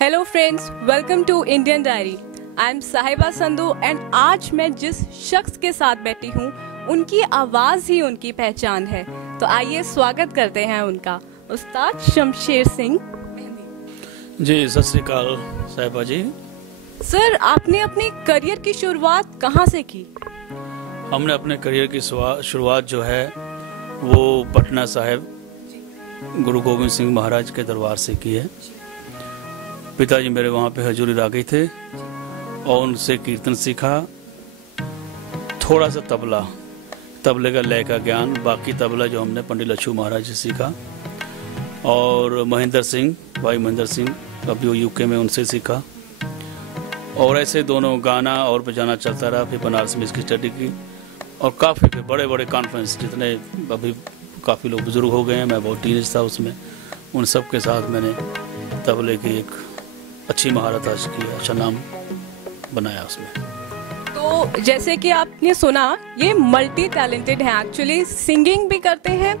Hello friends, welcome to Indian diary. I am Sahiba Sandhu and आज मैं जिस शख्स के साथ बैठी हूँ उनकी आवाज़ ही उनकी पहचान है। तो आइए स्वागत करते हैं उनका, उस्ताद शमशेर सिंह मेहंदी। जी सत श्री अकाल साहिबा जी। सर, आपने अपने करियर की शुरुआत कहाँ से की? हमने अपने करियर की शुरुआत जो है वो पटना साहिब गुरु गोविंद सिंह महाराज के दरबार से की है। पिताजी मेरे वहाँ पे हजूरी रागी थे और उनसे कीर्तन सीखा, थोड़ा सा तबले का लय का ज्ञान, बाकी तबला जो हमने पंडित लच्छू महाराज से सीखा। और महेंद्र सिंह, भाई महेंद्र सिंह अभी वो यूके में, उनसे सीखा। और ऐसे दोनों गाना और बजाना चलता रहा। फिर बनारस में इसकी स्टडी की और काफ़ी फिर बड़े बड़े कॉन्फ्रेंस, जितने अभी काफ़ी लोग बुजुर्ग हो गए हैं, मैं बहुत टीनेज था उसमें, उन सब के साथ मैंने तबले की एक अच्छी महारत हासिल की, अच्छा नाम बनाया उसमें। तो जैसे कि आपने सुना, ये मल्टी टैलेंटेड हैं, एक्चुअली सिंगिंग भी करते हैं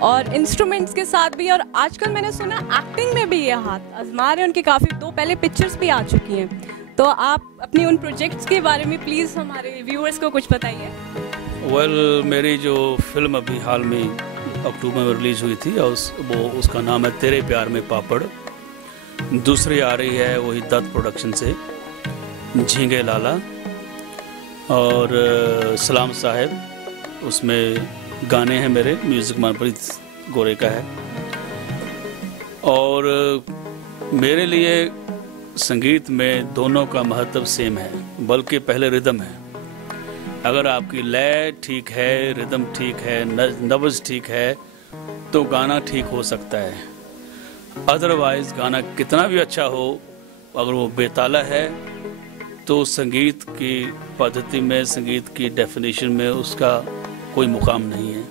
और इंस्ट्रूमेंट्स के साथ भी, और आजकल मैंने सुना एक्टिंग में भी ये हाथ आजमा रहे हैं। उनकी काफ़ी दो पहले पिक्चर्स भी आ चुकी हैं। तो आप अपनी उन प्रोजेक्ट्स के बारे में प्लीज़ हमारे व्यूअर्स को कुछ बताइए। मेरी जो फिल्म अभी हाल में अक्टूबर में रिलीज़ हुई थी और उसका नाम है तेरे प्यार में पापड़। दूसरी आ रही है वही दत्त प्रोडक्शन से, झींगे लाला और सलाम साहेब, उसमें गाने हैं मेरे, म्यूज़िक मनप्रीत गोरे का है। और मेरे लिए संगीत में दोनों का महत्व सेम है, बल्कि पहले रिदम है। अगर आपकी लय ठीक है, रिदम ठीक है, नब्ज़ ठीक है, तो गाना ठीक हो सकता है। अदरवाइज गाना कितना भी अच्छा हो, अगर वो बेताला है तो संगीत की पद्धति में, संगीत की डेफिनेशन में उसका कोई मुकाम नहीं है।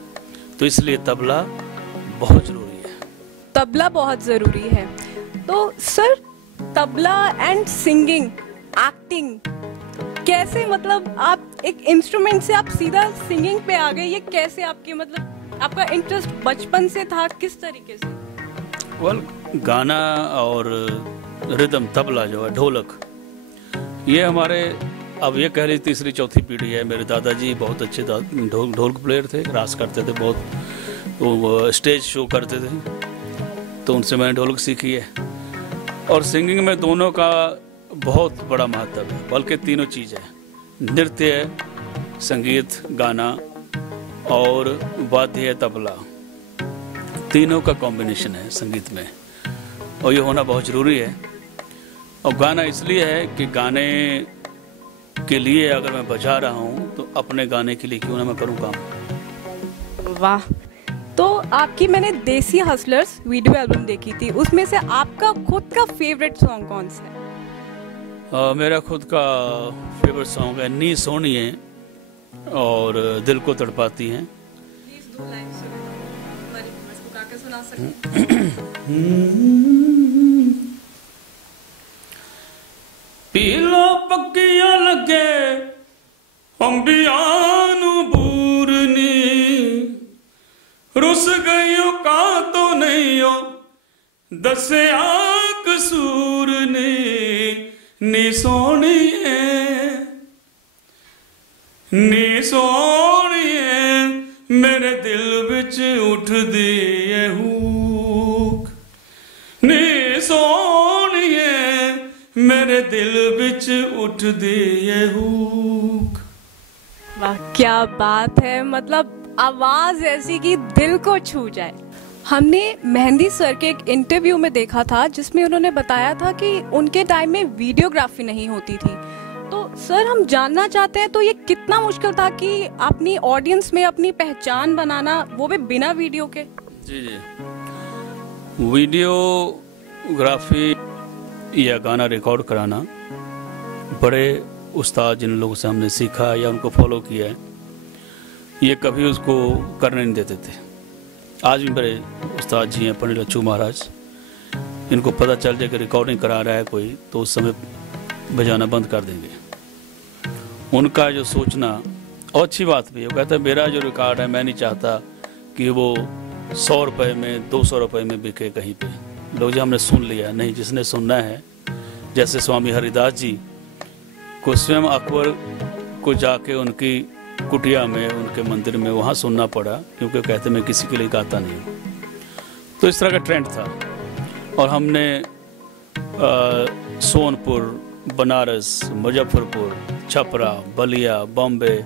तो इसलिए तबला बहुत ज़रूरी है। तबला बहुत ज़रूरी है। तो sir, tabla and singing, acting कैसे, मतलब आप एक इंस्ट्रूमेंट से आप सीधा सिंगिंग पे आ गए, ये कैसे आपकी, मतलब आपका इंटरेस्ट बचपन से था, किस तरीके से? गाना और रिदम, तबला जो है, ढोलक, ये हमारे अब ये कह ली तीसरी चौथी पीढ़ी है। मेरे दादाजी बहुत अच्छे ढोलक प्लेयर थे, रास करते थे, बहुत वो स्टेज शो करते थे, तो उनसे मैंने ढोलक सीखी है। और सिंगिंग में दोनों का बहुत बड़ा महत्व है, बल्कि तीनों चीज़ है, नृत्य, संगीत, गाना और वाद्य है तबला, तीनों का कॉम्बिनेशन है संगीत में, और ये होना बहुत ज़रूरी है। और गाना इसलिए है कि गाने के लिए अगर मैं बजा रहा हूँ तो अपने गाने के लिए क्यों ना मैं करूँ काम। वाह। तो आपकी मैंने देसी हसलर्स वीडियो एल्बम देखी थी, उसमें से आपका खुद का फेवरेट सॉन्ग कौन सा है? मेरा खुद का फेवरेट सॉन्ग है नी सोनिए और दिल को तड़पाती हैं। पीलो पक्कियां लगे अंबियां नू बूरनी, रुस गईयो का तो नहीं हो दसिया कसूर नी सोनिए, नी सोनिए मेरे दिल विच उठदी है हूक, नी सोनिए मेरे दिल विच उठदी है हूक। वाह, क्या बात है, मतलब आवाज ऐसी कि दिल को छू जाए। हमने मेहंदी सर के एक इंटरव्यू में देखा था जिसमें उन्होंने बताया था कि उनके टाइम में वीडियोग्राफी नहीं होती थी। तो सर, हम जानना चाहते हैं, तो ये कितना मुश्किल था कि अपनी ऑडियंस में अपनी पहचान बनाना, वो भी बिना वीडियो के? जी जी, वीडियोग्राफी या गाना रिकॉर्ड कराना बड़े उस्ताद जिन लोगों से हमने सीखा या उनको फॉलो किया है, ये कभी उसको करने नहीं देते थे। आज भी मेरे उस्ताद जी हैं पंडित लच्छू महाराज, इनको पता चल जाए कि रिकॉर्डिंग करा रहा है कोई, तो उस समय बजाना बंद कर देंगे। उनका जो सोचना, और अच्छी बात भी है, वो कहता है मेरा जो रिकॉर्ड है मैं नहीं चाहता कि वो 100 रुपये में, 200 रुपये में बिके कहीं पे। लोग जो हमने सुन लिया, नहीं, जिसने सुनना है, जैसे स्वामी हरिदास जी को स्वयं अकबर को जाके उनकी कुटिया में, उनके मंदिर में वहाँ सुनना पड़ा, क्योंकि कहते मैं किसी के लिए गाता नहीं हूँ। तो इस तरह का ट्रेंड था। और हमने सोनपुर, बनारस, मुजफ्फरपुर, छपरा, बलिया, बॉम्बे,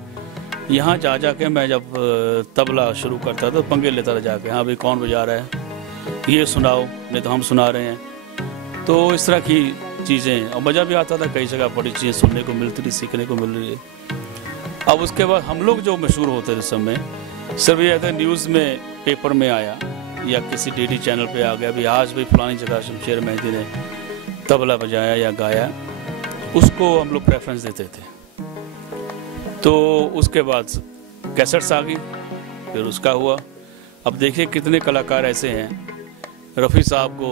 यहाँ जा के मैं जब तबला शुरू करता था तो पंगे लेता था जाके, हाँ भाई कौन बजा रहा है, ये सुनाओ, नहीं तो हम सुना रहे हैं। तो इस तरह की चीज़ें, और मज़ा भी आता था, कई जगह बड़ी चीज़ें सुनने को मिलती थी, सीखने को मिल रही है। अब उसके बाद हम लोग जो मशहूर होते थे उस समय, सिर्फ ये था न्यूज़ में, पेपर में आया या किसी डीडी चैनल पे आ गया, भी आज भी फलानी जगह शमशेर मेहंदी ने तबला बजाया या गाया, उसको हम लोग प्रेफरेंस देते थे। तो उसके बाद कैसेट्स आ गई, फिर उसका हुआ। अब देखिए कितने कलाकार ऐसे हैं, रफ़ी साहब को,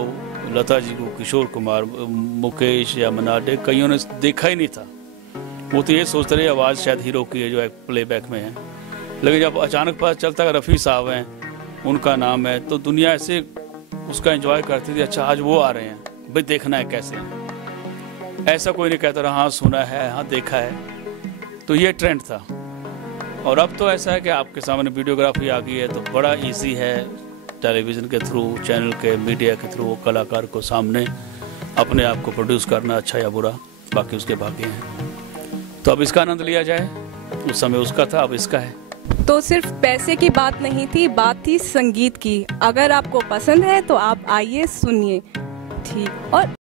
लता जी को, किशोर कुमार, मुकेश या मनाडे, कईयों ने देखा ही नहीं था। वो तो ये सोचते रहे आवाज़ शायद हीरो की है जो प्लेबैक में है, लेकिन जब अचानक पता चलता है रफ़ी साहब हैं, उनका नाम है, तो दुनिया ऐसे उसका एंजॉय करती थी। अच्छा आज वो आ रहे हैं, भाई देखना है कैसे हैं। ऐसा कोई नहीं कहता रहा हाँ सुना है, हाँ देखा है। तो ये ट्रेंड था। और अब तो ऐसा है कि आपके सामने वीडियोग्राफी आ गई है, तो बड़ा इजी है टेलीविज़न के थ्रू, चैनल के, मीडिया के थ्रू कलाकार को सामने अपने आप को प्रोड्यूस करना, अच्छा या बुरा, बाकी उसके भाग्य हैं। तो अब इसका आनंद लिया जाए। उस समय उसका था, अब इसका है। तो सिर्फ पैसे की बात नहीं थी, बात थी संगीत की। अगर आपको पसंद है तो आप आइए, सुनिए। ठीक। और